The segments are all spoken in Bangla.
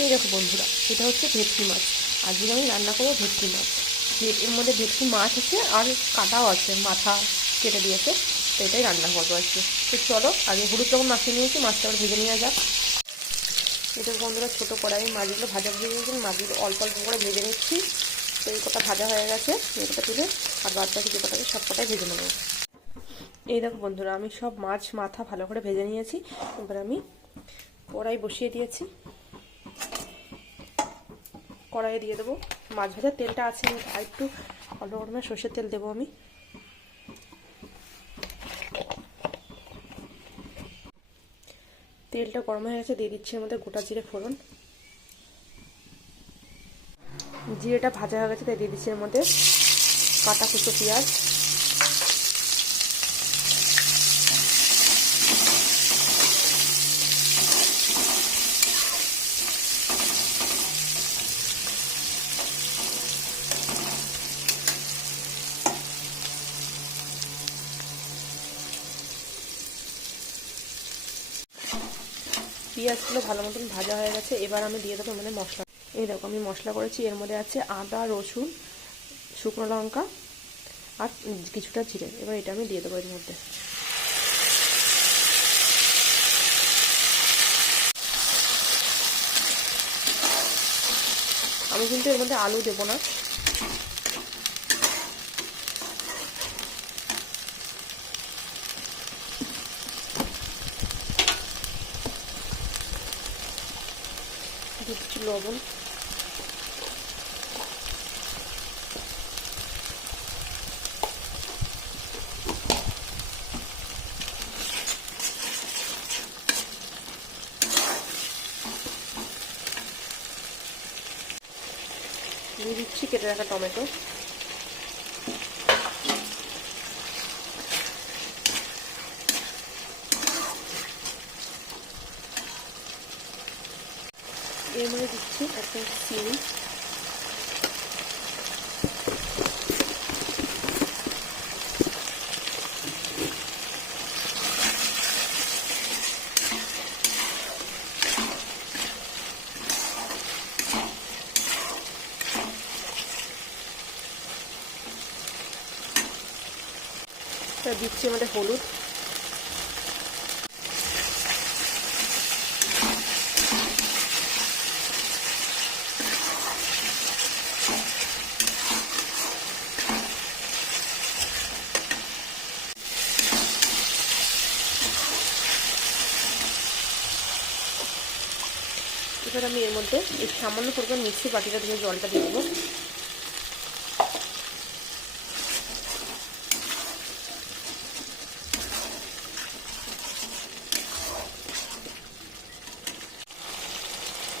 এই দেখো বন্ধুরা, এটা হচ্ছে ভেটকি মাছ। আজকে আমি রান্না করবো ভেটকি মাছ। এর মধ্যে ভেটকি মাছ আছে আর কাটাও আছে, মাথা কেটে দিয়েছে। তো এটাই রান্না করবো আজকে। তো চলো আগে হলুদ রকম মাখিয়ে নিয়েছি, মাছটা আবার ভেজে নেওয়া যাক। এটা বন্ধুরা ছোটো কড়াই মাছগুলো ভাজা ভেজে নিয়েছি, মাছগুলো অল্প অল্প করে ভেজে নিচ্ছি। তো এই কটা ভাজা হয়ে গেছে, এটাটা তুলে আর বাদ বাকি যে কটাকে সব কটাই ভেজে নেবো। এই দেখো বন্ধুরা, আমি সব মাছ মাথা ভালো করে ভেজে নিয়েছি। এবার আমি কড়াই বসিয়ে দিয়েছি, কড়াইয়ে দিয়ে দেবো মাছ ভাজার তেলটা আছে, আর একটু অল্প পরিমাণে সর্ষের তেল দেবো আমি। তেলটা গরম হয়ে গেছে, দিয়ে দিচ্ছি এর মধ্যে গোটা জিরে ফোড়ন। জিরেটা ভাজা হয়ে গেছে, তাই দিয়ে দিচ্ছি এর মধ্যে কাটা কুচো পেঁয়াজ। পেঁয়াজগুলো ভালো মতন ভাজা হয়ে গেছে, এবার আমি দিয়ে দেবো মানে মশলা। এই দেখো আমি মশলা করেছি, এর মধ্যে আছে আদা, রসুন, শুকনো লঙ্কা আর কিছুটা জিরে। এবার এটা আমি দিয়ে দেবো এর মধ্যে। আমি কিন্তু এর মধ্যে আলু দেবো না। দিচ্ছি লবণ, দিয়ে দিচ্ছি কেটে রাখা টমেটো। এর মধ্যে দিচ্ছি একটা চিনি, দিচ্ছি আমাদের হলুদ, এবার আমি এর মধ্যে এই সামান্য পরিমাণ মিক্সি বাটিটা দিয়ে জলটা দিয়ে দেবো।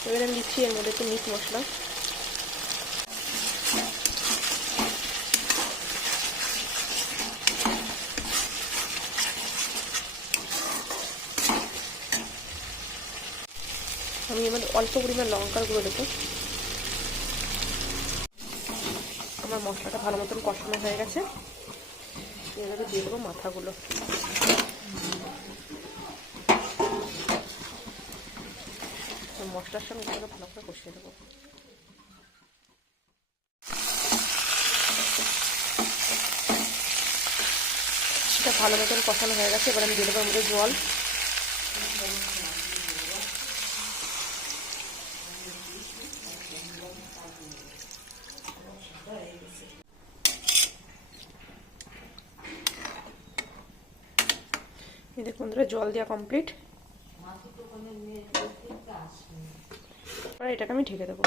এবার আমি দিচ্ছি এর মধ্যে একটু মিট মশলা, আমি এবার অল্প পরিমাণ লঙ্কার গুঁড়ো দেবো। আমার মশলাটা ভালো মতন কষানো হয়ে গেছে, এবারে দিয়ে দেবো মাথাগুলো। মশলার সঙ্গে এগুলো ভালো করে কষিয়ে দেবো। এটা ভালো মতন কষানো হয়ে গেছে, এবার আমি দিয়ে দেবো আমাদের জল। এই দেখুন বন্ধুরা, জল দেওয়া কমপ্লিট। এটাকে আমি ঢেকে দেবো।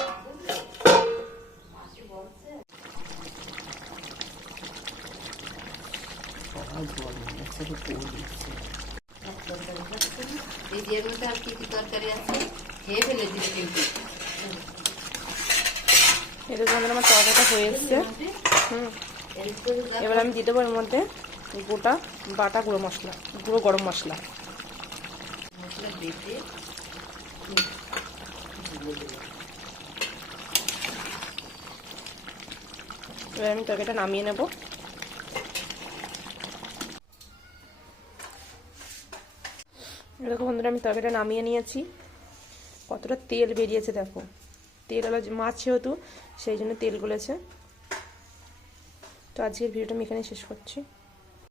এটা আমাদের আমার তরকারিটা হয়ে এসছে। এবার আমি দিয়ে দেবো এর মধ্যে গোটা বাটা গুঁড়ো মশলা, গুঁড়ো গরম মশলা। এবার আমি তরকারিটা নামিয়ে নেব। দেখো বন্ধুরা, আমি তরকারিটা নামিয়ে নিয়েছি। কতটা তেল বেরিয়েছে দেখো, তেল আলো মাছ যেহেতু সেই জন্য তেল গলেছে। তো আজকের ভিডিওটা আমি এখানে শেষ করছি।